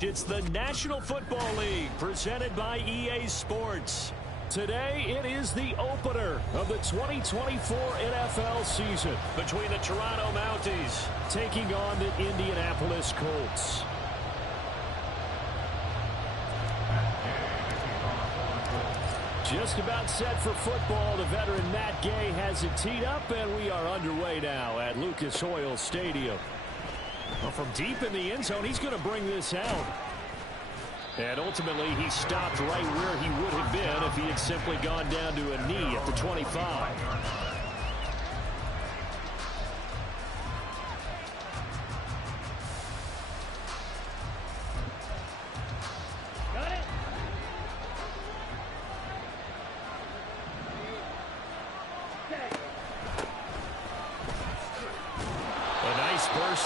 It's the National Football League presented by EA Sports. Today, it is the opener of the 2024 NFL season between the Toronto Mounties taking on the Indianapolis Colts. Just about set for football. The veteran Matt Gay has it teed up, and we are underway now at Lucas Oil Stadium. Well, from deep in the end zone, he's going to bring this out. And ultimately, he stopped right where he would have been if he had simply gone down to a knee at the 25.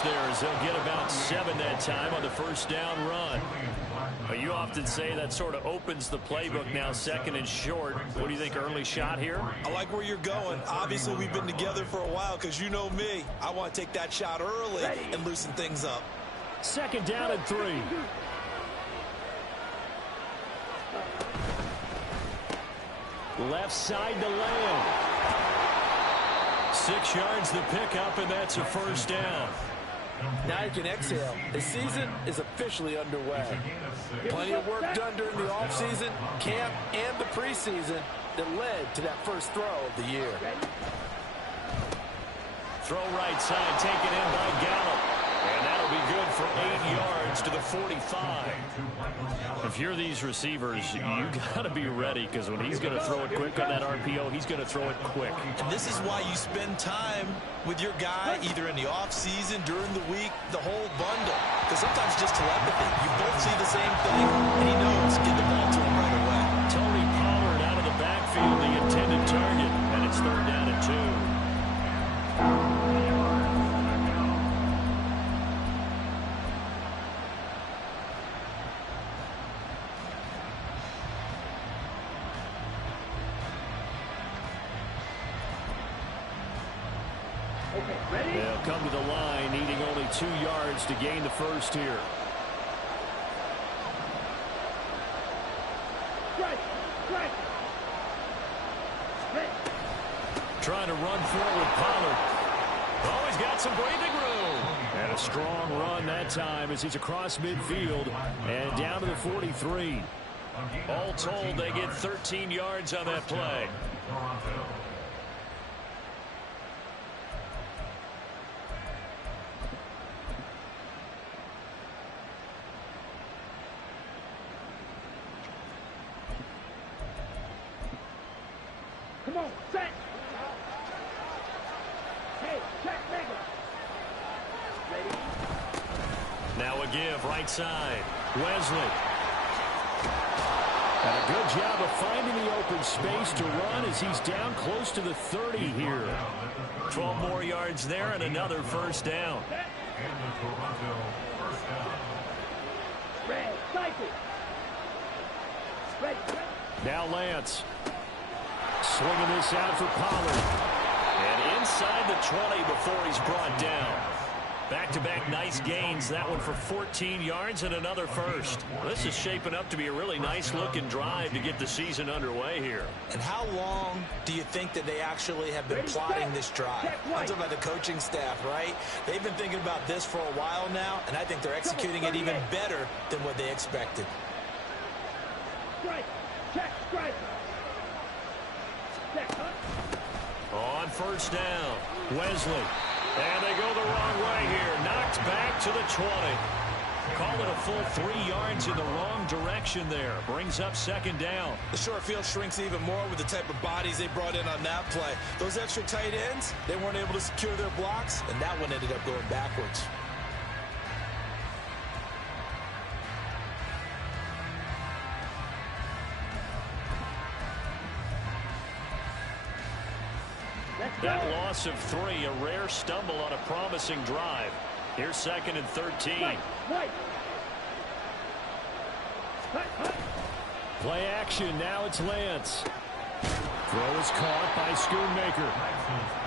There as they'll get about 7 that time on the first down run. But you often say that sort of opens the playbook now, second and short. What do you think, early shot here? I like where you're going. Obviously, we've been together for a while because you know me. I want to take that shot early and loosen things up. Second down and 3. Left side to land. 6 yards the pickup, and that's a first down. Now you can exhale. The season is officially underway. Plenty of work done during the offseason, camp, and the preseason that led to that first throw of the year. Throw right side, taken in by Gallup. And that'll be good for 8 yards to the 45. If you're these receivers, you got to be ready, because when he's going to throw it quick on that RPO, he's going to throw it quick. And this is why you spend time with your guy, either in the offseason, during the week, the whole bundle. Because sometimes just telepathy. You both see the same thing, and he knows get the ball to him right away. Tony Pollard out of the backfield, the intended target, and it's 3rd down and 2. They'll come to the line, needing only 2 yards to gain the first here. Trying to run forward, Pollard. Oh, he's got some breathing room. And a strong run that time as he's across midfield and down to the 43. All told, they get 13 yards on that play. Come on, set. Hey, check, nigga. Ready? Now a give, right side. Wesley. And a good job of finding the open space to run as he's down close to the 30 here. 12 more yards there and another first down. Red, cycle. Ready. Now Lance. Swinging this out for Pollard. And inside the 20 before he's brought down. Back-to-back nice gains. That one for 14 yards and another first. This is shaping up to be a really nice-looking drive to get the season underway here. And how long do you think that they actually have been plotting this drive? I'm talking about the coaching staff, right? They've been thinking about this for a while now, and I think they're executing it even better than what they expected. Strike. Check, strike. On first down, Wesley. And they go the wrong way here. Knocked back to the 20. Call it a full 3 yards in the wrong direction there. Brings up second down. The short field shrinks even more with the type of bodies they brought in on that play. Those extra tight ends, they weren't able to secure their blocks, and that one ended up going backwards. That loss of 3, a rare stumble on a promising drive. Here's 2nd and 13. Play action, now it's Lance. Throw is caught by Schoonmaker.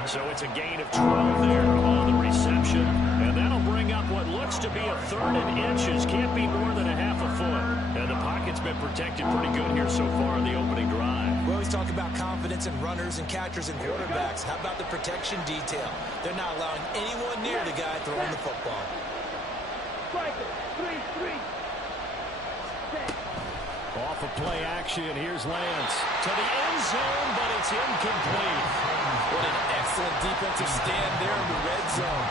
So it's a gain of 12 there on the reception. And that'll bring up what looks to be a third and inches. Can't be more than a half a foot. And the pocket's been protected pretty good here so far in the opening drive. We always talk about confidence in runners and catchers and quarterbacks. How about the protection detail? They're not allowing anyone near the guy throwing the football. Off of play action, here's Lance. To the end zone, but it's incomplete. What an excellent defensive stand there in the red zone.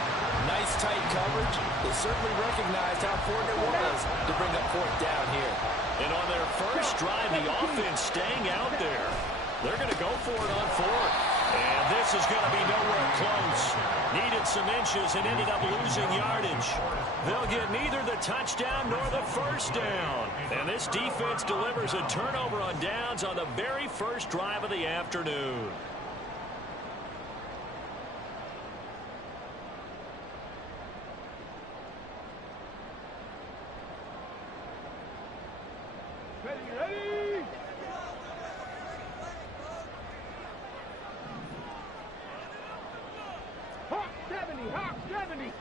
Nice tight coverage. They certainly recognized how important it was to bring up fourth down here. And on their first drive, the offense staying out there. They're going to go for it on fourth. And this is going to be nowhere close. Needed some inches and ended up losing yardage. They'll get neither the touchdown nor the first down. And this defense delivers a turnover on downs on the very first drive of the afternoon. Ready? Hawk 70.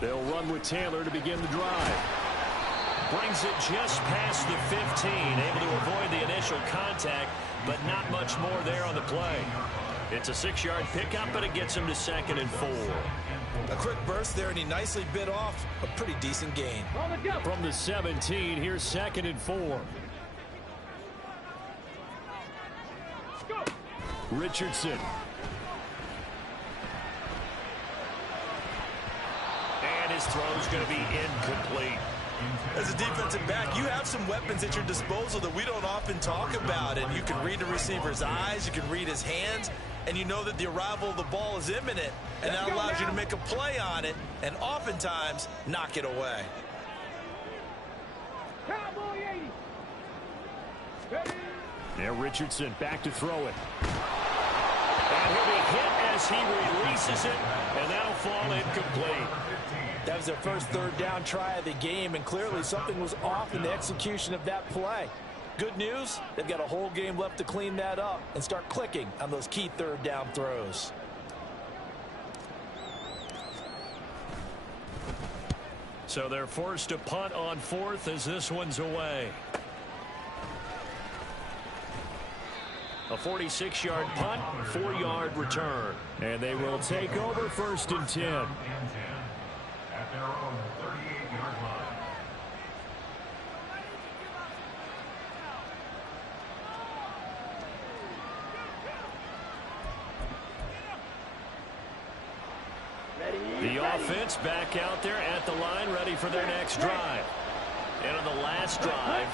They'll run with Taylor to begin the drive. Brings it just past the 15. Able to avoid the initial contact, but not much more there on the play. It's a 6-yard pickup, but it gets him to 2nd and 4. A quick burst there, and he nicely bit off a pretty decent gain. From the 17, here's 2nd and 4. Richardson. And his throw's going to be incomplete. As a defensive back, you have some weapons at your disposal that we don't often talk about. And you can read the receiver's eyes, you can read his hands, and you know that the arrival of the ball is imminent. And that allows you to make a play on it and oftentimes knock it away. Cowboy 80. Ready? Now Richardson back to throw it. And he'll be hit as he releases it, and that'll fall incomplete. That was their first third down try of the game, and clearly something was off in the execution of that play. Good news, they've got a whole game left to clean that up and start clicking on those key third down throws. So they're forced to punt on fourth as this one's away. A 46-yard punt, 4-yard return. And they will take over 1st and 10. At their own 38-yard line. The offense back out there at the line, ready for their next drive. And on the last drive,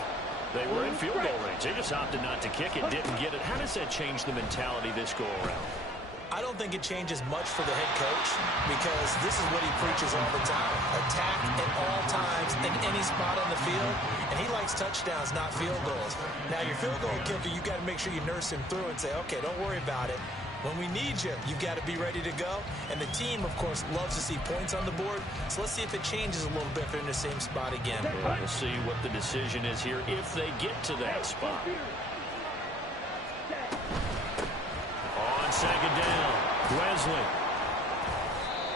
they were in field goal range. They just opted not to kick it, didn't get it. How does that change the mentality this go around? I don't think it changes much for the head coach because this is what he preaches all the time. Attack at all times in any spot on the field. And he likes touchdowns, not field goals. Now, your field goal kicker, you've got to make sure you nurse him through and say, okay, don't worry about it. When we need you, you've got to be ready to go. And the team, of course, loves to see points on the board. So let's see if it changes a little bit if they're in the same spot again. We'll see what the decision is here if they get to that spot. On 2nd down, Wesley.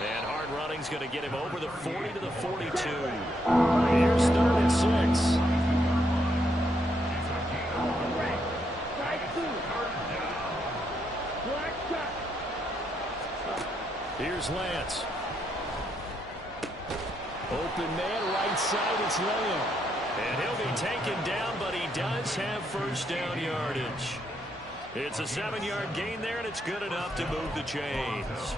And hard running's going to get him over the 40 to the 42. Here's 3rd and 6. Here's Lance. Open man, right side, it's Lamb. And he'll be taken down, but he does have first down yardage. It's a 7-yard gain there, and it's good enough to move the chains.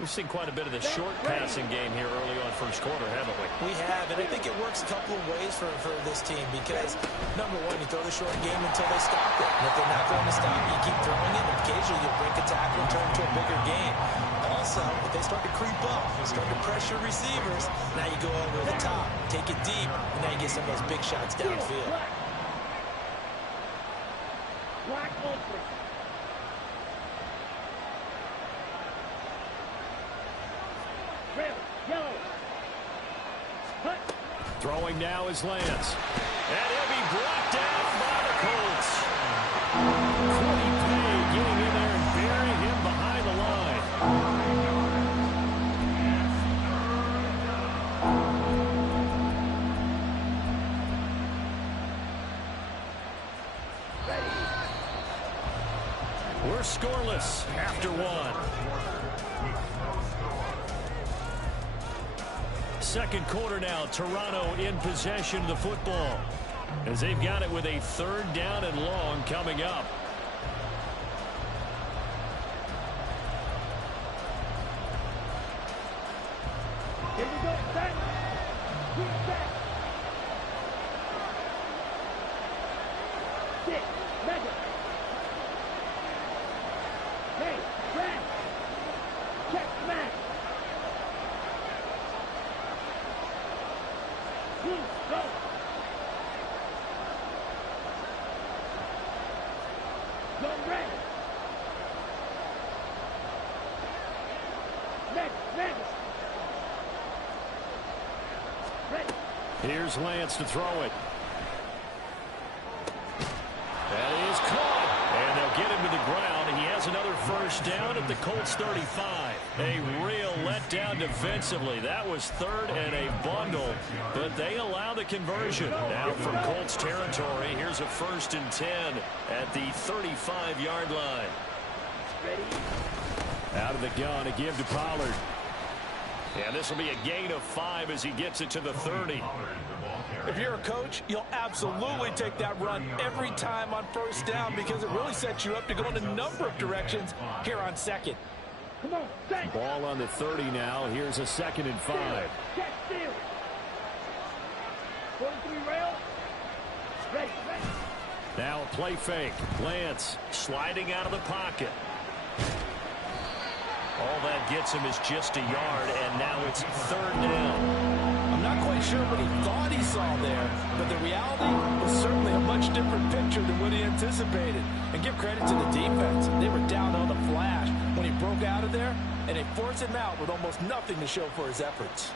We've seen quite a bit of the short passing game here early on first quarter, haven't we? We have, and I think it works a couple of ways for this team because, number one, you throw the short game until they stop it. And if they're not going to stop, you keep throwing it, and occasionally you'll break a tackle and turn into a bigger game. Also, if they start to creep up, start to pressure receivers, now you go over the top, take it deep, and now you get some of those big shots downfield. Black open. Red, yellow. Hut. Throwing now is Lance. And he'll be brought down by the Colts. Quiddy Pay getting in there and burying him behind the line. scoreless after one. Second quarter now. Toronto in possession of the football as they've got it with a 3rd down and long coming up. Here we go, set. Reset. Six, mega. Hey, Brad. Check smash. Go. Zone red. Next. Ready. Here's Lance to throw it. That is caught. And they'll get him to the ground. He has another 1st down at the Colts 35. A real letdown defensively. That was 3rd and a bundle, but they allow the conversion. Now from Colts territory, here's a 1st and 10 at the 35-yard line. Out of the gun, a give to Pollard. And this will be a gain of 5 as he gets it to the 30. If you're a coach, you'll absolutely take that run every time on 1st down because it really sets you up to go in a number of directions here on 2nd. Come on, set. Ball on the 30 now. Here's a 2nd and 5. Check still. 43 rail. Ready. Now a play fake. Lance sliding out of the pocket. All that gets him is just a yard, and now it's 3rd down. I'm not quite sure what he thought he saw there, but the reality was certainly a much different picture than what he anticipated. And give credit to the defense. They were down on the flash when he broke out of there, and they forced him out with almost nothing to show for his efforts.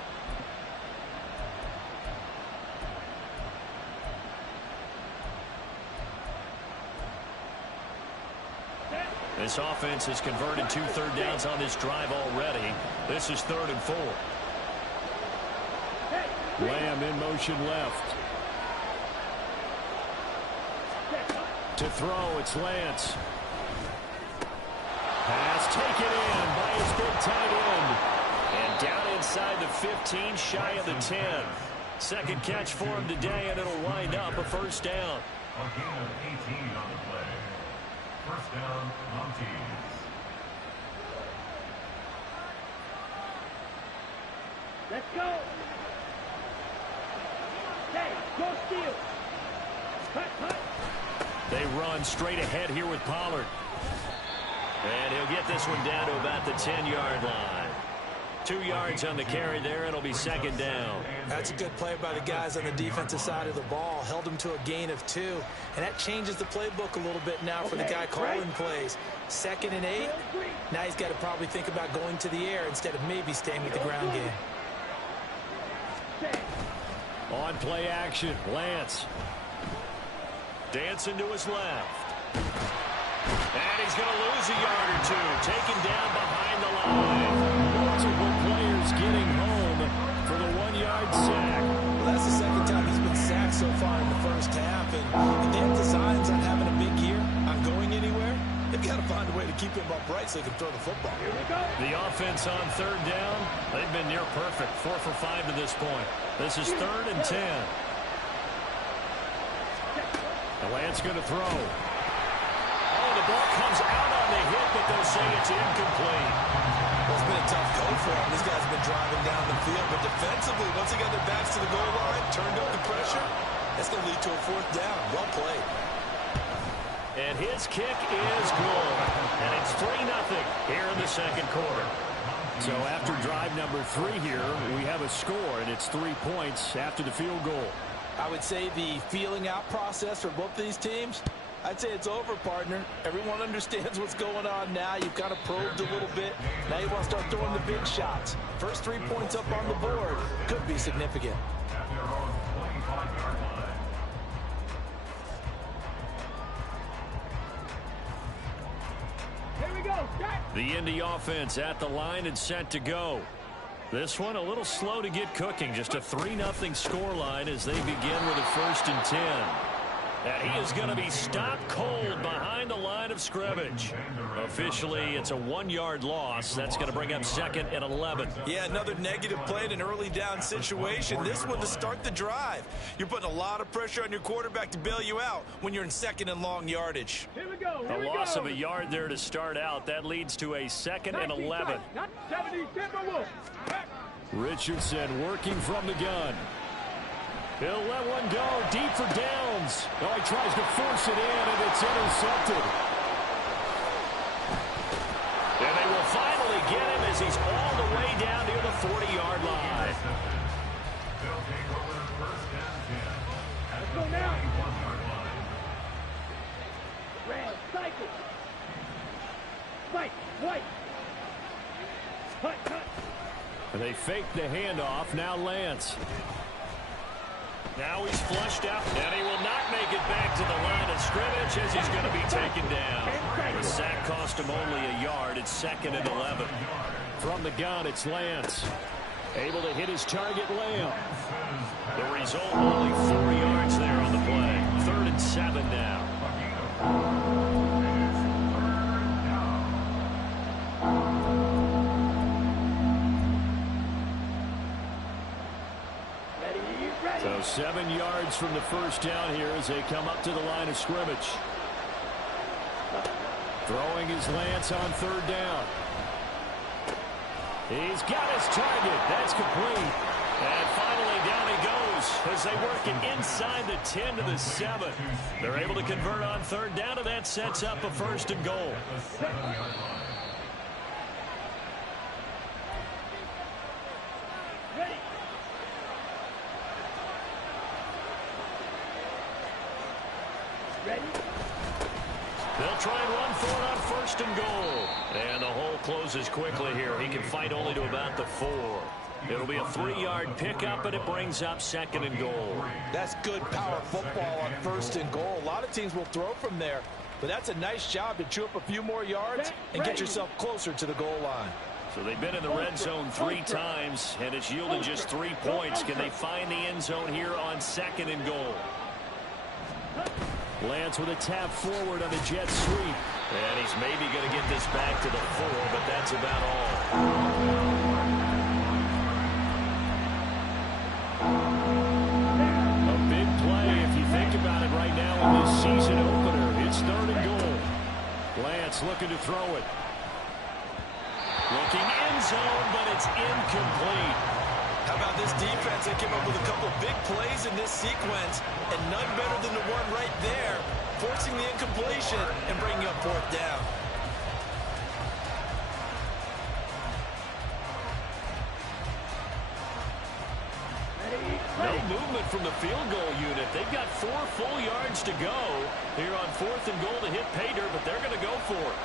This offense has converted 2 3rd downs on this drive already. This is 3rd and 4. Lamb in motion left. To throw, it's Lance. Pass taken in by his big tight end. And down inside the 15, shy of the 10. 2nd catch for him today, and it'll wind up a 1st down. A gain of 18 on the play. 1st down, Mounties. Let's go. Hey, go steal. Cut. They run straight ahead here with Pollard. And he'll get this one down to about the 10-yard line. 2 yards on the carry there. It'll be 2nd down. That's a good play by the guys on the defensive side of the ball. Held them to a gain of 2. And that changes the playbook a little bit now for the guy calling plays. 2nd and 8. Now he's got to probably think about going to the air instead of maybe staying with the ground game. On play action, Lance. Dancing to his left. And he's going to lose a yard or 2. Taken down behind the line. Multiple players getting home for the 1-yard sack. Well, that's the 2nd time he's been sacked so far in the 1st half. And they have designs on having a big year, on going anywhere. They've got to find a way to keep him upright so he can throw the football. Here we go. The offense on 3rd down, they've been near perfect. 4 for 5 to this point. This is 3rd and 10. And Lance going to throw. Oh, the ball comes out on the hit, but they'll say it's incomplete. Well, it's been a tough go for him. These guys have been driving down the field. But defensively, once they got their backs to the goal line, turned up the pressure, that's going to lead to a 4th down. Well played. And his kick is good. And it's 3-0 here in the 2nd quarter. So after drive number 3 here, we have a score, and it's 3 points after the field goal. I would say the feeling out process for both of these teams, I'd say it's over, partner. Everyone understands what's going on now. You've kind of probed a little bit. Now you want to start throwing the big shots. First 3 points up on the board could be significant. At their own 25-yard line. Here we go. Set. The Indy offense at the line and set to go. This one a little slow to get cooking. Just a 3-0 scoreline as they begin with a 1st and 10. And he is going to be stopped cold behind the line of scrimmage. Officially, it's a 1-yard loss. That's going to bring up 2nd and 11. Yeah, another negative play in an early down situation. This one to start the drive. You're putting a lot of pressure on your quarterback to bail you out when you're in 2nd and long yardage. Here we go. A loss of a yard there to start out. That leads to a 2nd and 11. Not 70, Timberwolves. Richardson working from the gun. He'll let one go deep for Downs. Oh, he tries to force it in, and it's intercepted. And they will finally get him as he's all the way down near the 40-yard line. Let's go now. Red, cycle. Fight, white. Cut. And they fake the handoff. Now Lance. Now he's flushed out, and he will not make it back to the line of scrimmage as he's going to be taken down. The sack cost him only a yard. It's 2nd and 11. From the gun, it's Lance. Able to hit his target, Lamb. The result, only 4 yards there on the play. 3rd and 7 now. So 7 yards from the first down here as they come up to the line of scrimmage. Throwing his Lance on 3rd down. He's got his target. That's complete. And finally down he goes as they work it inside the 10 to the 7. They're able to convert on 3rd down, and that sets up a 1st and goal. They'll try and run for it on 1st and goal. And the hole closes quickly here. He can fight only to about the 4. It'll be a 3-yard pickup, and it brings up 2nd and goal. That's good power football on 1st and goal. A lot of teams will throw from there, but that's a nice job to chew up a few more yards and get yourself closer to the goal line. So they've been in the red zone 3 times, and it's yielded just 3 points. Can they find the end zone here on 2nd and goal? Lance with a tap forward on a jet sweep. And he's maybe going to get this back to the 4, but that's about all. A big play if you think about it right now in this season opener. It's 3rd and goal. Lance looking to throw it. Looking end zone, but it's incomplete. How about this defense? They came up with a couple big plays in this sequence, and none better than the one right there, forcing the incompletion and bringing up 4th down. No movement from the field goal unit. They've got 4 full yards to go here on 4th and goal to hit pay dirt, but they're going to go for it.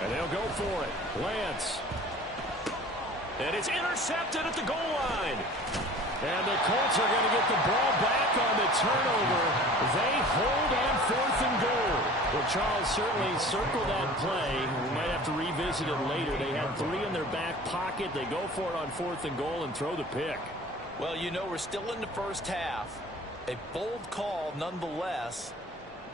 And they'll go for it. Lance. And it's intercepted at the goal line. And the Colts are going to get the ball back on the turnover. They hold on 4th and goal. Well, Charles, certainly circle that play. We might have to revisit it later. They had 3 in their back pocket. They go for it on 4th and goal and throw the pick. Well, you know, we're still in the first half. A bold call nonetheless.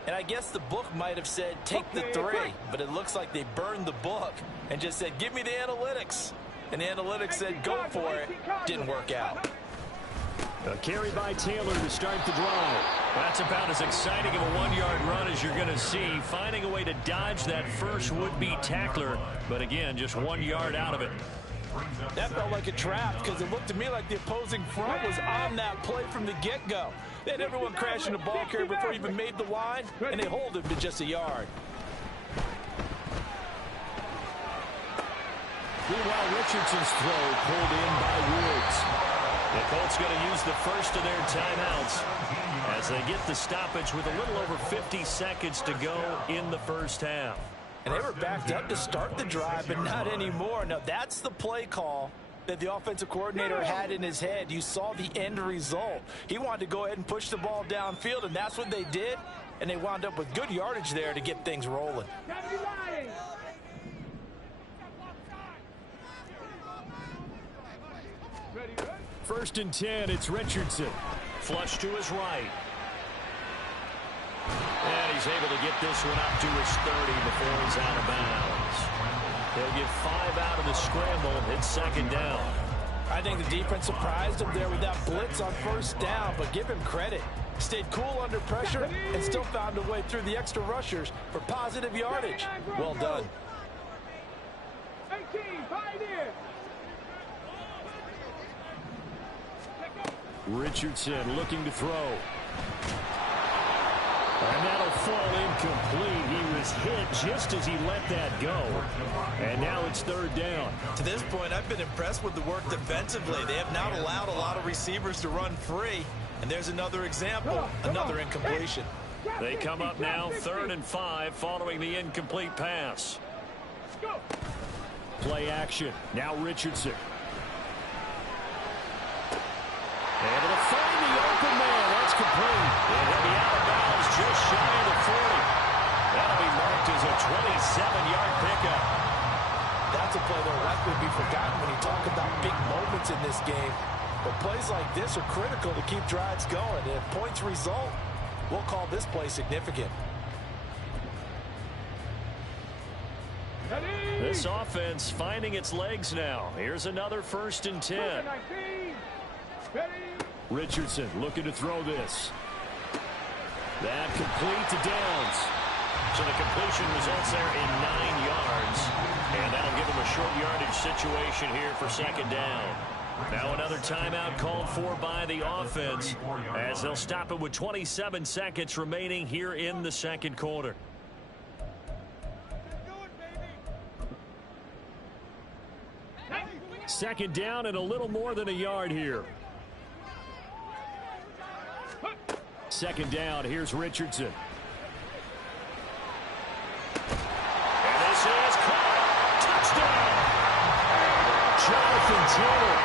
And I guess the book might have said take the 3, but it looks like they burned the book and just said give me the analytics. And the analytics said go for it. Didn't work out. A carry by Taylor to start the drive. That's about as exciting of a 1-yard run as you're going to see. Finding a way to dodge that first would-be tackler, but again, just 1 yard out of it. That felt like a trap because it looked to me like the opposing front was on that play from the get-go. They had everyone crashing the ball carrier before he even made the line, and they hold him to just a yard. Meanwhile, Richardson's throw pulled in by Woods. The Colts going to use the first of their timeouts as they get the stoppage with a little over 50 seconds to go in the first half. And they were backed up to start the drive, but not anymore. Now, that's the play call that the offensive coordinator had in his head. You saw the end result. He wanted to go ahead and push the ball downfield, and that's what they did. and they wound up with good yardage there to get things rolling. First and 10, it's Richardson. Flush to his right. And he's able to get this one up to his 30 before he's out of bounds. He'll get 5 out of the scramble. It's second down. I think the defense surprised him there with that blitz on first down, but give him credit. Stayed cool under pressure and still found a way through the extra rushers for positive yardage. Well done. 18, pioneer. Richardson looking to throw. And that'll fall incomplete. He was hit just as he let that go. And now it's third down. To this point, I've been impressed with the work defensively. They have not allowed a lot of receivers to run free. And there's another example, another incompletion. They come up now, 3rd and 5, following the incomplete pass. Play action. Now Richardson. Able to find the open man. That's complete. And he'll be out of bounds just shy of the 40. That'll be marked as a 27-yard pickup. That's a play that'll likely be forgotten when you talk about big moments in this game. But plays like this are critical to keep drives going. And if points result, we'll call this play significant. This offense finding its legs now. Here's another 1st and 10. Richardson looking to throw this. That complete to Downs. So the completion results there in 9 yards. And that'll give him a short yardage situation here for second down. Now another timeout called for by the offense as they'll stop it with 27 seconds remaining here in the second quarter. Second down and a little more than a yard here. Second down, here's Richardson. And this is caught. Touchdown! Jonathan Taylor,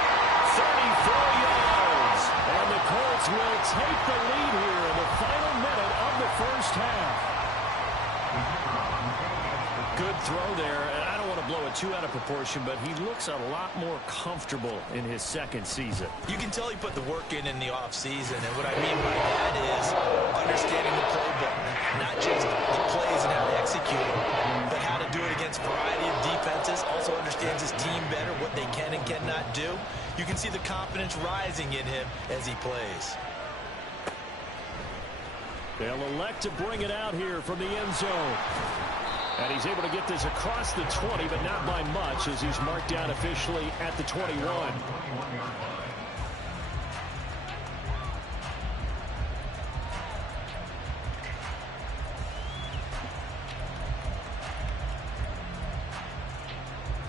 34 yards. And the Colts will take the lead here in the final minute of the first half. Good throw there. And I don't want to blow it too out of proportion, but he looks a lot more comfortable in his second season. You can tell he put the work in the offseason, and what I mean by that is understanding the playbook, not just the plays and how to execute them, but how to do it against a variety of defenses, also understands his team better, what they can and cannot do. You can see the confidence rising in him as he plays. They'll elect to bring it out here from the end zone. And he's able to get this across the 20, but not by much as he's marked down officially at the 21.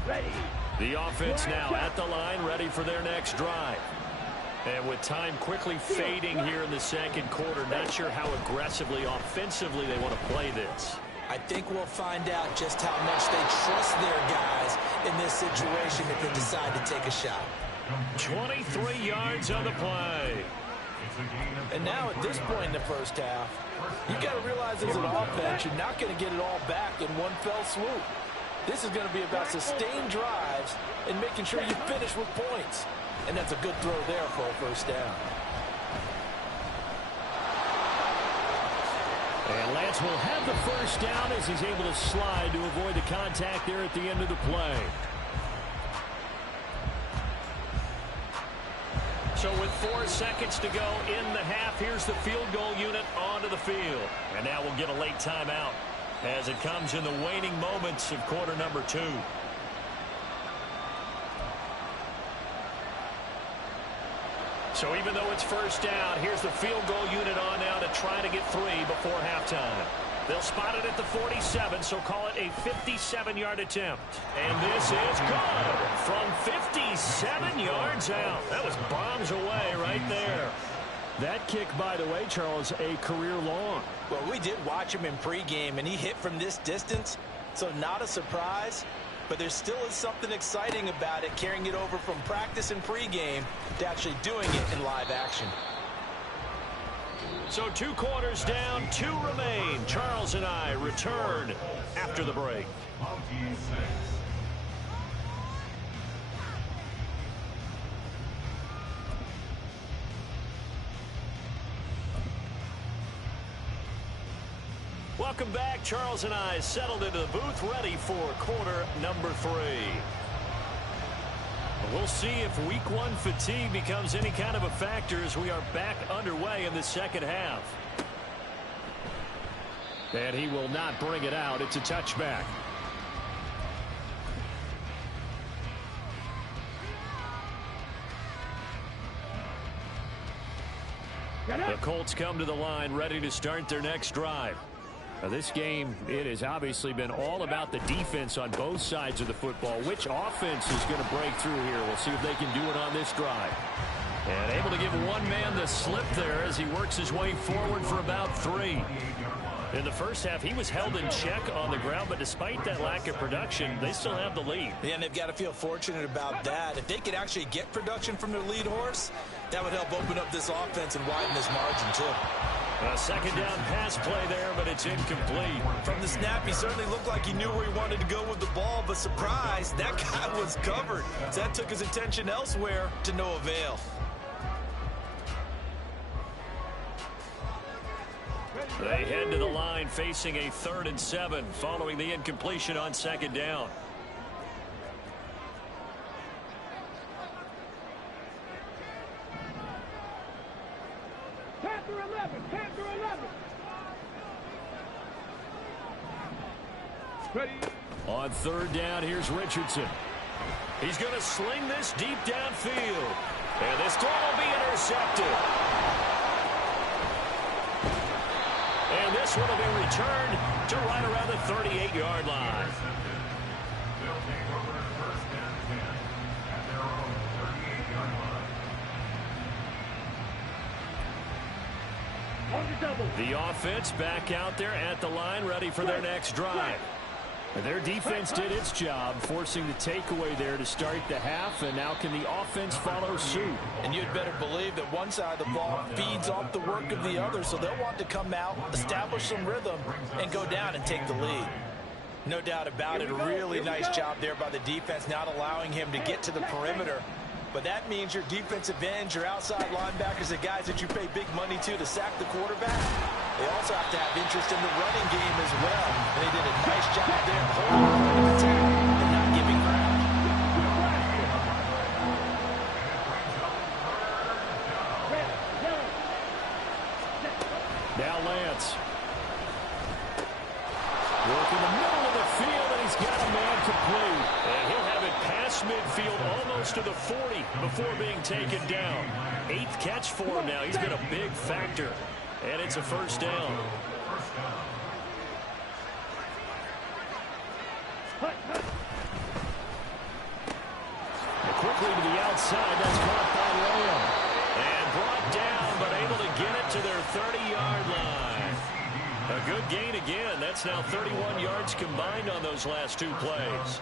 Ready. The offense now at the line, ready for their next drive. And with time quickly fading here in the second quarter, not sure how aggressively, offensively they want to play this. I think we'll find out just how much they trust their guys in this situation if they decide to take a shot. 23 yards on the play. And now at this point in the first half, you've got to realize as an offense, you're not going to get it all back in one fell swoop. This is going to be about sustained drives and making sure you finish with points. And that's a good throw there for a first down. And Lance will have the first down as he's able to slide to avoid the contact there at the end of the play. So with 4 seconds to go in the half, here's the field goal unit onto the field. And now we'll get a late timeout as it comes in the waning moments of quarter number 2. So even though it's first down, here's the field goal unit on now to try to get 3 before halftime. They'll spot it at the 47, so call it a 57-yard attempt. And this is good from 57 yards out. That was bombs away right there. That kick, by the way, Charles, a career long. Well, we did watch him in pregame, and he hit from this distance, so not a surprise. But there still is something exciting about it, carrying it over from practice and pregame to actually doing it in live action. So 2 quarters down, 2 remain. Charles and I return after the break. Mounties 6. Welcome back. Charles and I settled into the booth, ready for quarter number 3. We'll see if week 1 fatigue becomes any kind of a factor as we are back underway in the second half. And he will not bring it out. It's a touchback. The Colts come to the line ready to start their next drive. Now, this game, it has obviously been all about the defense on both sides of the football. Which offense is going to break through here? We'll see if they can do it on this drive. And able to give one man the slip there as he works his way forward for about 3. In the first half, he was held in check on the ground, but despite that lack of production, they still have the lead. Yeah, and they've got to feel fortunate about that. If they could actually get production from their lead horse, that would help open up this offense and widen this margin, too. A second down pass play there, but it's incomplete. From the snap, he certainly looked like he knew where he wanted to go with the ball, but surprise, that guy was covered. So that took his attention elsewhere to no avail. They head to the line facing a 3rd and 7 following the incompletion on second down. Panther 11, Panther 11. Ready. On 3rd down, here's Richardson. He's going to sling this deep downfield. And this throw will be intercepted. And this one will be returned to right around the 38-yard line. They'll take over first and 10 at their own 38-yard line. On the double. The offense back out there at the line, ready for their next drive. And their defense did its job, forcing the takeaway there to start the half, and now can the offense follow suit? And you'd better believe that one side of the ball feeds off the work of the other, so they'll want to come out, establish some rhythm, and go down and take the lead. No doubt about it, a really nice job there by the defense, not allowing him to get to the perimeter. But that means your defensive ends, your outside linebackers, the guys that you pay big money to sack the quarterback, they also have to have interest in the running game as well. And they did a nice job there holding the line of attack and not giving ground. Now Lance. Working the middle of the field, and he's got a man complete. And he'll have it past midfield almost to the 40 before being taken down. 8th catch for him now. He's been a big factor. And it's a first down. Quickly to the outside. That's caught by Lamb. And brought down, but able to get it to their 30-yard line. A good gain again. That's now 31 yards combined on those last 2 plays.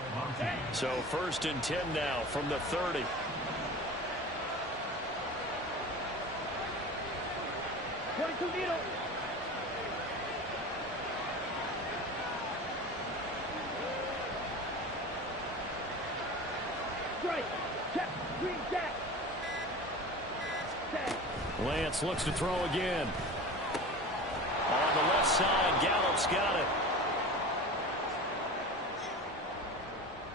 So 1st and 10 now from the 30. Lance looks to throw again. On the left side, Gallup's got it.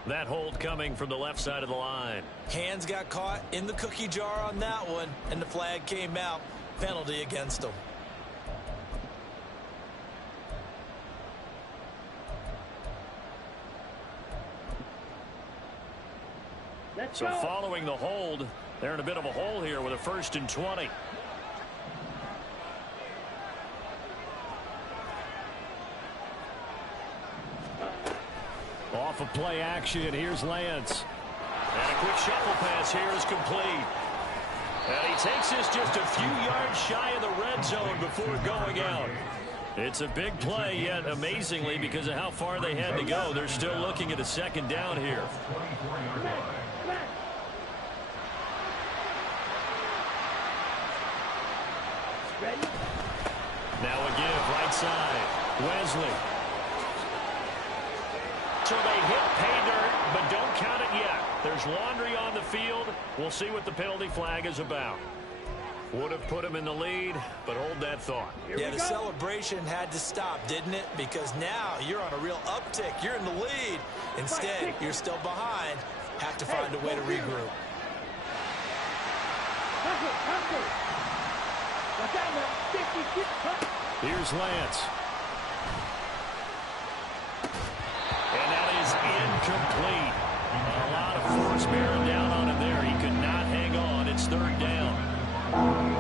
That hold coming from the left side of the line. Hands got caught in the cookie jar on that one, and the flag came out. Penalty against them. So following the hold, they're in a bit of a hole here with a 1st and 20. Off of play action, here's Lance. And a quick shuffle pass here is complete. And he takes this just a few yards shy of the red zone before going out. It's a big play, yet amazingly, because of how far they had to go, they're still looking at a 2nd down here. Ready? Now a give, right side. Wesley. So they hit pay dirt, but don't count it yet. There's laundry on the field. We'll see what the penalty flag is about. Would have put him in the lead, but hold that thought. Yeah, the celebration had to stop, didn't it? Because now you're on a real uptick. You're in the lead. Instead, you're still behind. Have to find a way to regroup. Here's Lance. And that is incomplete. A lot of force bearing down on him there. He could not hang on. It's third down.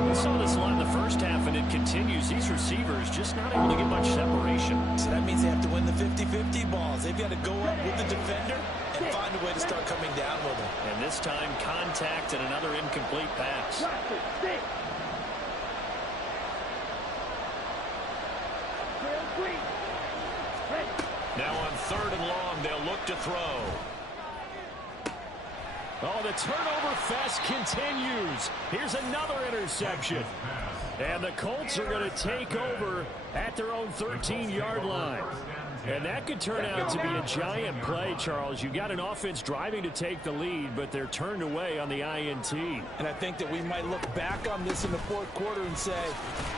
We saw this a lot in the first half, and it continues. These receivers just not able to get much separation. So that means they have to win the 50-50 balls. They've got to go up with the defender and find a way to start coming down with him. And this time, contact and another incomplete pass. Now on third and long, they'll look to throw. Oh, the turnover fest continues. Here's another interception. And the Colts are going to take over at their own 13-yard line. And that could turn out to be a giant play, Charles. You got an offense driving to take the lead, but they're turned away on the INT. And I think that we might look back on this in the fourth quarter and say,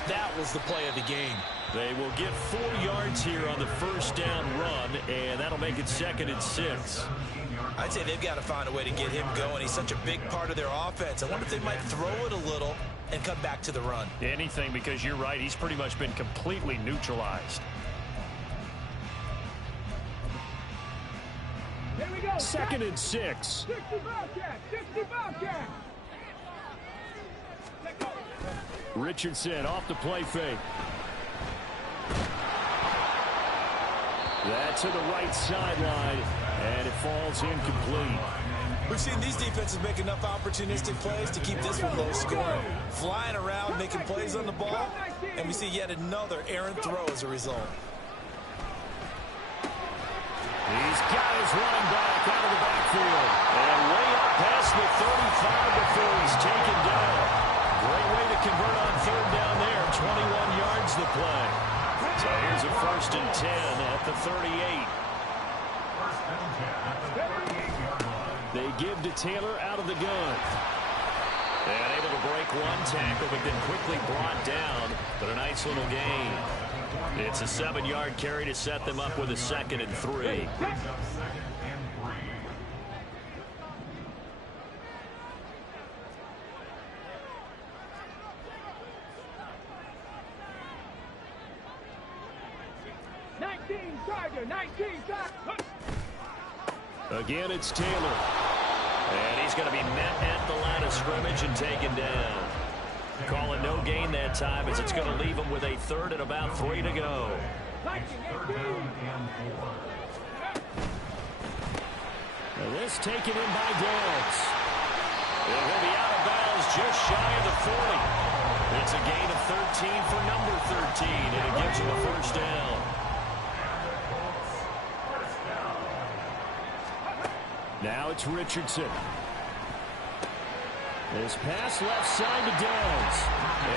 that was the play of the game. They will get 4 yards here on the first down run, and that'll make it 2nd and 6. I'd say they've got to find a way to get him going. He's such a big part of their offense. I wonder if they might throw it a little and come back to the run. Anything, because you're right. He's pretty much been completely neutralized. Here we go. 2nd and 6. 60 Bobcat. 60 Bobcat. Richardson off the play fake. That to the right sideline, and it falls incomplete. We've seen these defenses make enough opportunistic plays to keep this one low scoring. Flying around, making plays on the ball, and we see yet another errant throw as a result. He's got his running back out of the backfield. And way up past the 35 before he's taken down. Great way to convert on third down there. 21 yards the play. So here's a 1st and 10 at the 38. They give to Taylor out of the gun. And able to break one tackle, but then quickly brought down. But a nice little gain. It's a 7-yard carry to set them up with a 2nd and 3. Again, it's Taylor. And he's going to be met at the line of scrimmage and taken down. Calling no gain that time as it's going to leave him with a 3rd and about 3 to go. Now this taken in by Downs. It will be out of bounds just shy of the 40. It's a gain of 13 for number 13, and it gives him a 1st down. Now it's Richardson. His pass left side to Downs.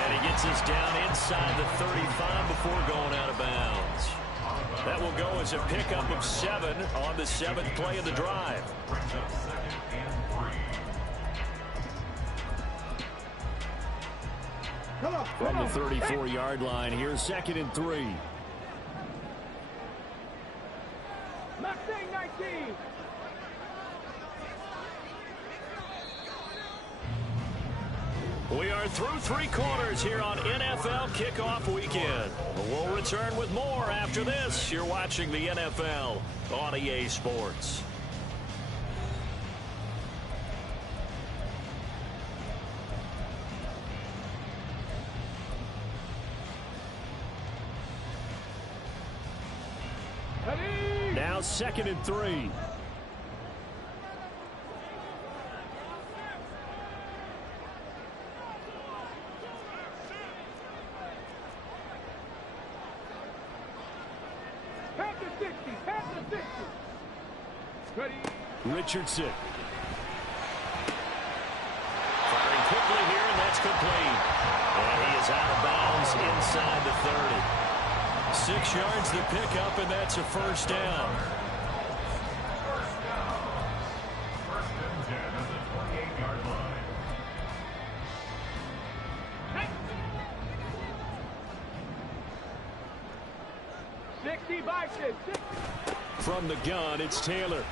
And he gets us down inside the 35 before going out of bounds. That will go as a pickup of 7 on the 7th play of the drive. From the 34-yard line, here's 2nd and 3. Mustang 19. We are through 3 quarters here on NFL Kickoff Weekend. We'll return with more after this. You're watching the NFL on EA Sports. Now 2nd and 3. Richardson. Firing quickly here, and that's complete. And he is out of bounds inside the 30. 6 yards to pick up, and that's a first down. First and 10 at the 28-yard line. From the gun, it's Taylor.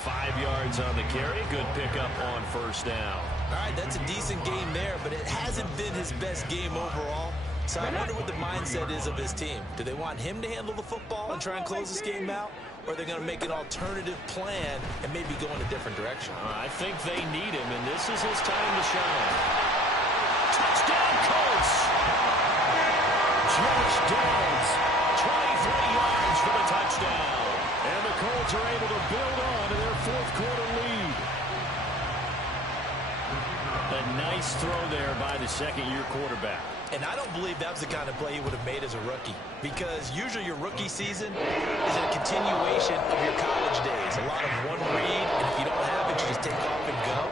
5 yards on the carry. Good pickup on first down. All right, that's a decent game there, but it hasn't been his best game overall. So I wonder what the mindset is of his team. Do they want him to handle the football and try and close this game out? Or are they going to make an alternative plan and maybe go in a different direction? I think they need him, and this is his time to shine. Touchdown, Colts! Josh Downs, 23 yards for the touchdown. And the Colts are able to build on to their fourth-quarter lead. A nice throw there by the second-year quarterback. And I don't believe that was the kind of play he would have made as a rookie, because usually your rookie season is a continuation of your college days. A lot of one read, and if you don't have it, you just take off and go.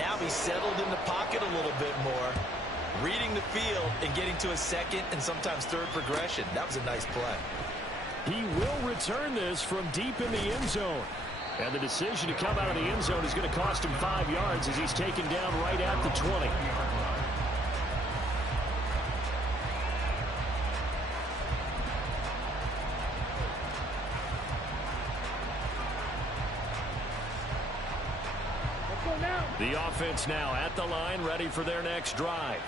Now he's settled in the pocket a little bit more, reading the field and getting to a second and sometimes third progression. That was a nice play. He will return this from deep in the end zone. And the decision to come out of the end zone is going to cost him 5 yards as he's taken down right at the 20. The offense now at the line, ready for their next drive.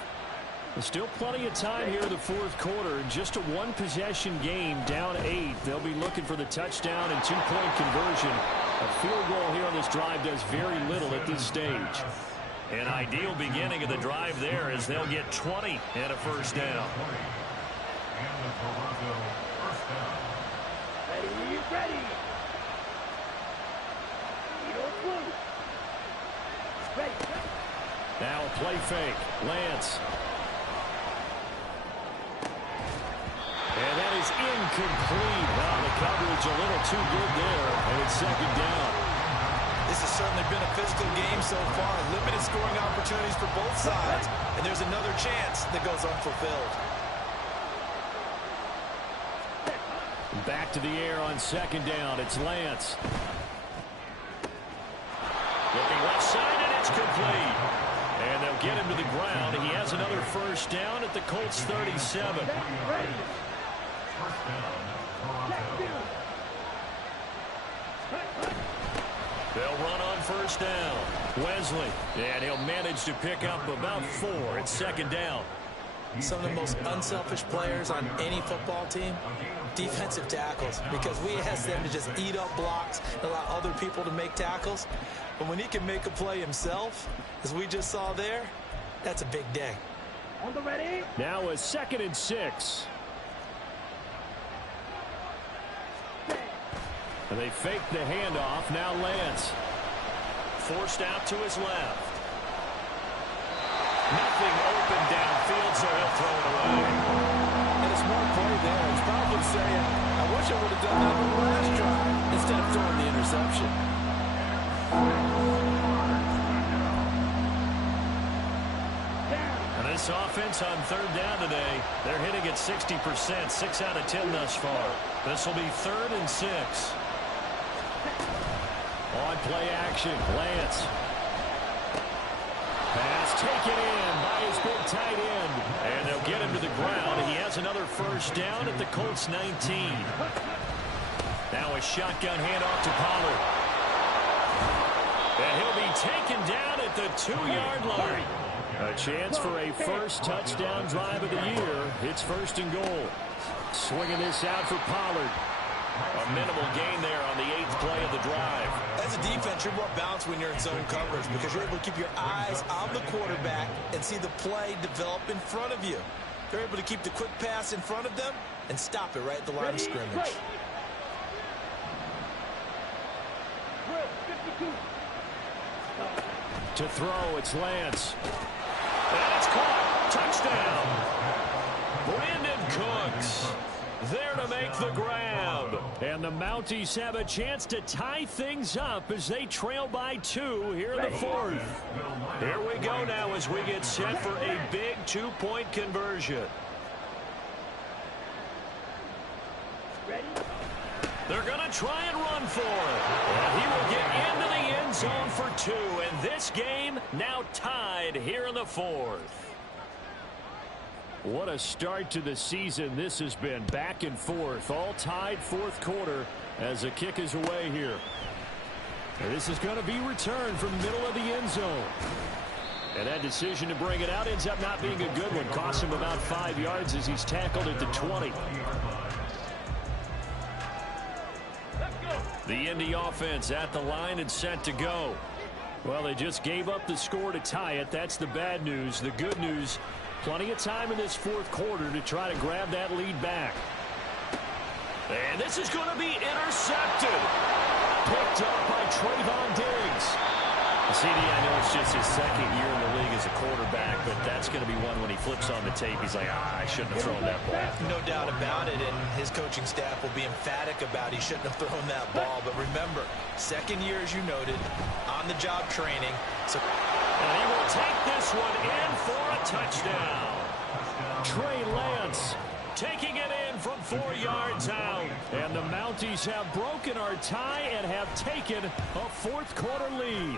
There's still plenty of time here in the fourth quarter. Just a one-possession game, down 8. They'll be looking for the touchdown and two-point conversion. A field goal here on this drive does very little at this stage. An ideal beginning of the drive there as they'll get 20 and a first down. And the Toronto first down. Ready. Now a play fake. Lance. And that is incomplete. Wow, the coverage a little too good there, and it's second down. This has certainly been a physical game so far. Limited scoring opportunities for both sides, and there's another chance that goes unfulfilled. Back to the air on second down. It's Lance. Looking left side, and it's complete. And they'll get him to the ground. He has another first down at the Colts 37. First down, Toronto. They'll run on first down. Wesley, and he'll manage to pick up about 4. It's second down. Some of the most unselfish players on any football team, defensive tackles, because we ask them to just eat up blocks and allow other people to make tackles. But when he can make a play himself, as we just saw there, that's a big day. On the ready. Now a 2nd and 6. And they fake the handoff. Now Lance. Forced out to his left. Nothing open downfield, so he'll throw it away. And a smart play there. He's probably saying, I wish I would have done that on the last drive instead of throwing the interception. And this offense on third down today, they're hitting at 60%, 6 out of 10 thus far. This will be 3rd and 6. On play action, Lance. Pass taken in by his big tight end. And they'll get him to the ground. He has another first down at the Colts 19. Now a shotgun handoff to Pollard. And he'll be taken down at the 2-yard line. A chance for a first touchdown drive of the year. It's 1st and goal. Swinging this out for Pollard. A minimal gain there on the 8th play of the drive. As a defense, you're more balanced when you're in zone coverage because you're able to keep your eyes on the quarterback and see the play develop in front of you. They're able to keep the quick pass in front of them and stop it right at the line of scrimmage. To throw, it's Lance. And it's caught. Touchdown. Brandon Cooks there to make the grab. And the Mounties have a chance to tie things up as they trail by 2 here in the 4th. Here we go now as we get set for a big 2-point conversion. They're going to try and run for it. And he will get into the end zone for 2. And this game now tied here in the 4th. What a start to the season this has been. Back and forth. All tied 4th quarter as the kick is away here. And this is going to be returned from the middle of the end zone. And that decision to bring it out ends up not being a good one. Cost him about 5 yards as he's tackled at the 20. The Indy offense at the line and set to go. Well, they just gave up the score to tie it. That's the bad news. The good news, plenty of time in this 4th quarter to try to grab that lead back. And this is going to be intercepted. Picked up by Trayvon Diggs. CD, I know it's just his 2nd year in the league as a quarterback, but that's going to be one when he flips on the tape. He's like, I shouldn't have thrown that ball. No doubt about it, and his coaching staff will be emphatic about he shouldn't have thrown that ball. But remember, 2nd year, as you noted, on-the-job training. And he will take this one in for a touchdown. Trey Lance taking it in from 4 yards out. And the Mounties have broken our tie and have taken a 4th quarter lead.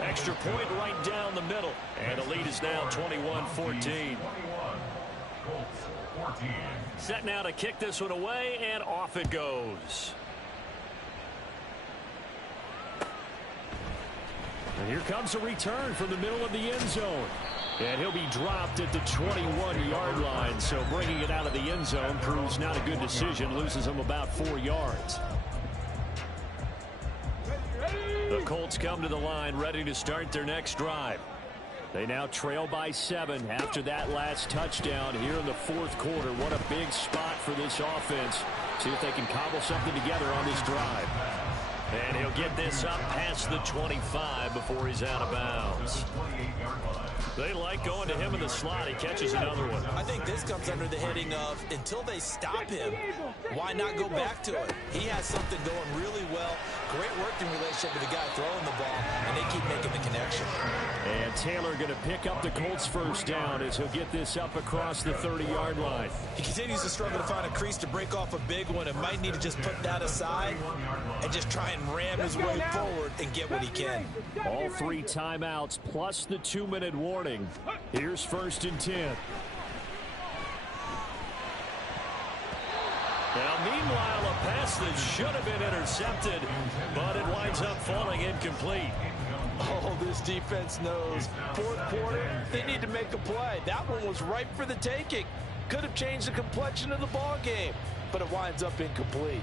Extra point right down the middle. And the lead is now 21-14. Set now to kick this one away, and off it goes. And here comes a return from the middle of the end zone. And he'll be dropped at the 21-yard line. So bringing it out of the end zone proves not a good decision. Loses him about 4 yards. The Colts come to the line ready to start their next drive. They now trail by 7 after that last touchdown here in the 4th quarter. What a big spot for this offense. See if they can cobble something together on this drive. And he'll get this up past the 25 before he's out of bounds. They like going to him in the slot. He catches another one. I think this comes under the heading of, until they stop him, why not go back to it? He has something going really well. Great working relationship with the guy throwing the ball, and they keep making the connection. And Taylor going to pick up the Colts' first down as he'll get this up across the 30-yard line. He continues to struggle to find a crease to break off a big one and might need to just put that aside and just try and ram his way forward and get what he can. All 3 timeouts plus the 2-minute warning. Here's 1st and 10. Now, meanwhile, a pass that should have been intercepted, but it winds up falling incomplete. Oh, this defense knows. 4th quarter, they need to make a play. That one was ripe for the taking. Could have changed the complexion of the ball game, but it winds up incomplete.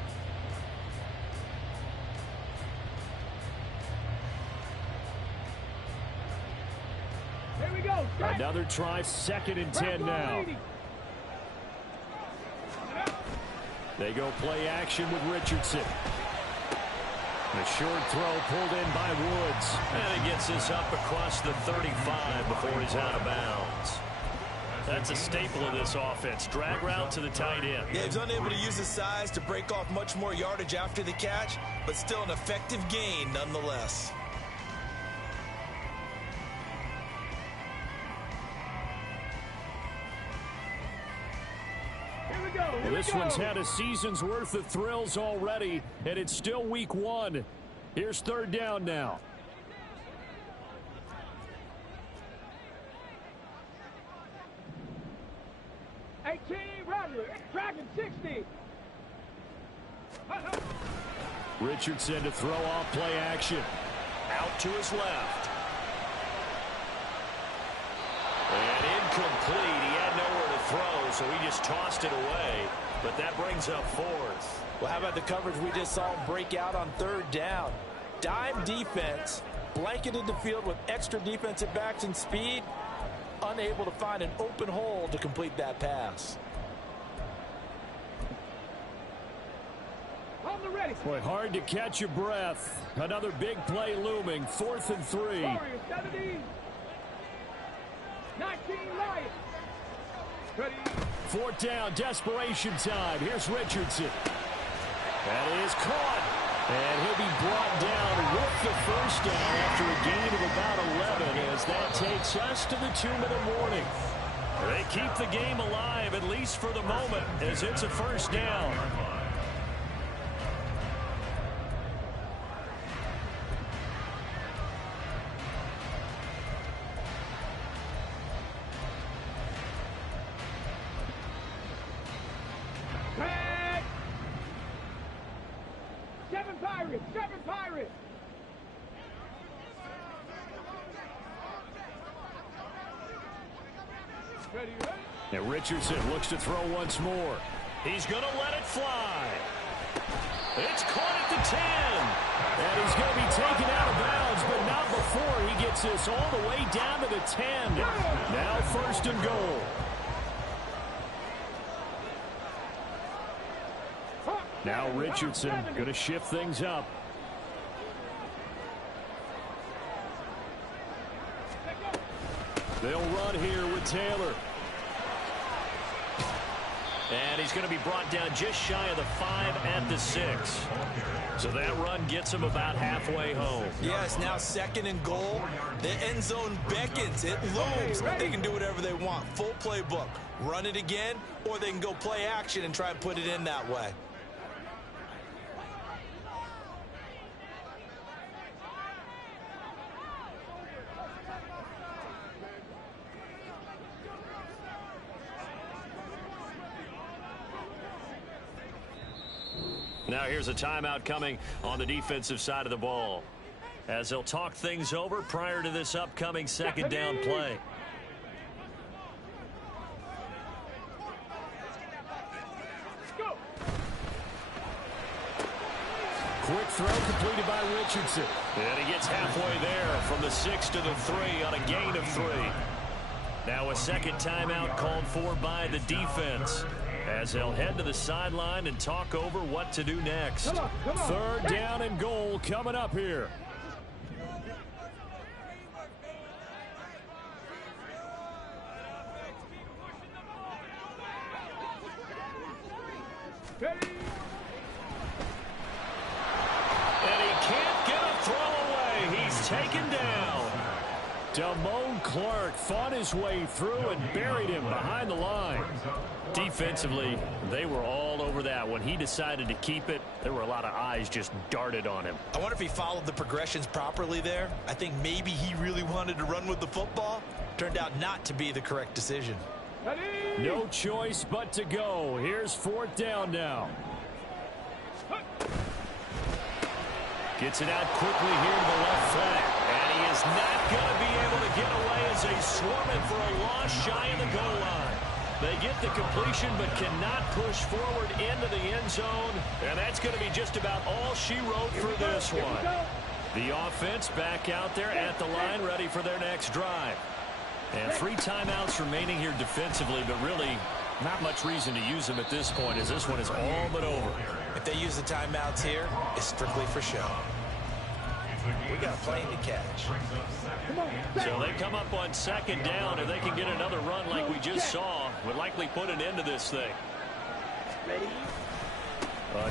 Here we go. Another try, 2nd and 10 now. They go play action with Richardson. A short throw pulled in by Woods. And he gets this up across the 35 before he's out of bounds. That's a staple of this offense. Drag route to the tight end. Yeah, he's unable to use his size to break off much more yardage after the catch, but still an effective gain nonetheless. Well, this one's had a season's worth of thrills already, and it's still week 1. Here's 3rd down now. Dragon 60. Richardson to throw off play action. Out to his left. And incomplete. He had nowhere to throw, so he just tossed it away. But that brings up 4th. Well, how about the coverage we just saw him break out on 3rd down? Dime defense, blanketed the field with extra defensive backs and speed, unable to find an open hole to complete that pass. On the ready. Boy, hard to catch your breath. Another big play looming. 4th and 3. Warriors 17. 19 Lions. Ready. 4th down, desperation time. Here's Richardson. That is caught. And he'll be brought down with the first down after a gain of about 11 as that takes us to the 2-minute warning. They keep the game alive, at least for the moment, as it's a first down. Back. 7 Pirates. 7 Pirates. Ready, ready. And Richardson looks to throw once more. He's going to let it fly. It's caught at the 10. And he's going to be taken out of bounds, but not before he gets this all the way down to the 10. Now first and goal. Now Richardson going to shift things up. They'll run here with Taylor. And he's going to be brought down just shy of the 5 at the 6. So that run gets him about halfway home. Yes, now second and goal. The end zone beckons. It looms. They can do whatever they want. Full playbook. Run it again, or they can go play action and try and put it in that way. Now here's a timeout coming on the defensive side of the ball, as they'll talk things over prior to this upcoming second down play. Quick throw completed by Richardson. And he gets halfway there from the 6 to the 3 on a gain of 3. Now a second timeout called for by the defense, as they'll head to the sideline and talk over what to do next. Come on. Third down and goal coming up here. Ready. And he can't get a throw away. He's taken down. Damone Clark fought his way through and buried him behind the line. Defensively, they were all over that. When he decided to keep it, there were a lot of eyes just darted on him. I wonder if he followed the progressions properly there. I think maybe he really wanted to run with the football. Turned out not to be the correct decision. Ready. No choice but to go. Here's fourth down now. Gets it out quickly here to the left flank. And he is not going to be able to get away as they swarm him for a loss shy of the goal line. They get the completion but cannot push forward into the end zone. And that's going to be just about all she wrote for this one. The offense back out there at the line, ready for their next drive. And 3 timeouts remaining here defensively, but really not much reason to use them at this point, as this one is all but over. If they use the timeouts here, it's strictly for show. We got a plane to catch. So they come up on second down, and they can get another run like we just saw. Would likely put an end to this thing.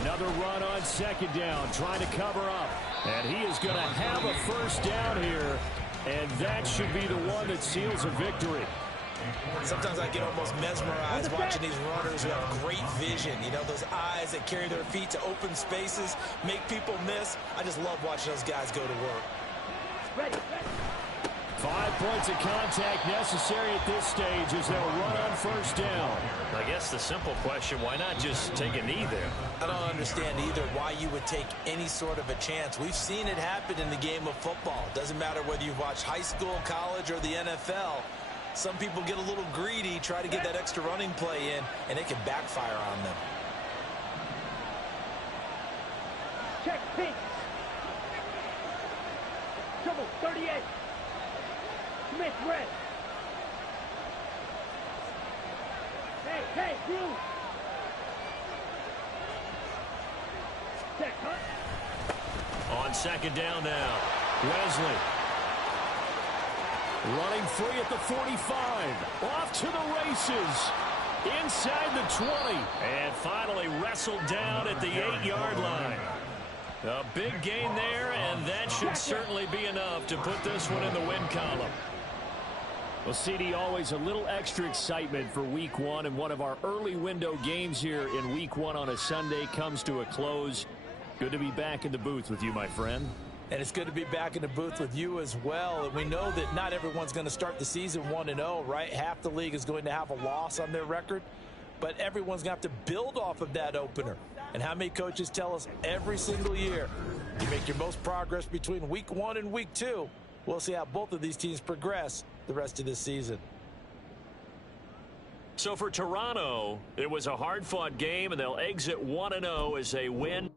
Another run on second down, trying to cover up. And he is going to have a first down here, and that should be the one that seals a victory. Sometimes I get almost mesmerized watching these runners who have great vision. You know, those eyes that carry their feet to open spaces, make people miss. I just love watching those guys go to work. Ready. 5 points of contact necessary at this stage as they'll run on first down. I guess the simple question, why not just take a knee there? I don't understand either why you would take any sort of a chance. We've seen it happen in the game of football. Doesn't matter whether you've watched high school, college, or the NFL. Some people get a little greedy, try to get that extra running play in, and it can backfire on them. Check pink. Trouble 38. Smith red. Hey, blue. Check, huh? On second down now, Wesley. Running free at the 45. Off to the races. Inside the 20. And finally wrestled down at the 8-yard line. A big gain there, and that should certainly be enough to put this one in the win column. Well, CD, always a little extra excitement for week one, and one of our early window games here in week one on a Sunday comes to a close. Good to be back in the booth with you, my friend. And it's good to be back in the booth with you as well. And we know that not everyone's going to start the season 1-0, right? Half the league is going to have a loss on their record, but everyone's going to have to build off of that opener. And how many coaches tell us every single year, you make your most progress between week one and week two. We'll see how both of these teams progress the rest of this season. So for Toronto, it was a hard-fought game, and they'll exit 1-0 as they win.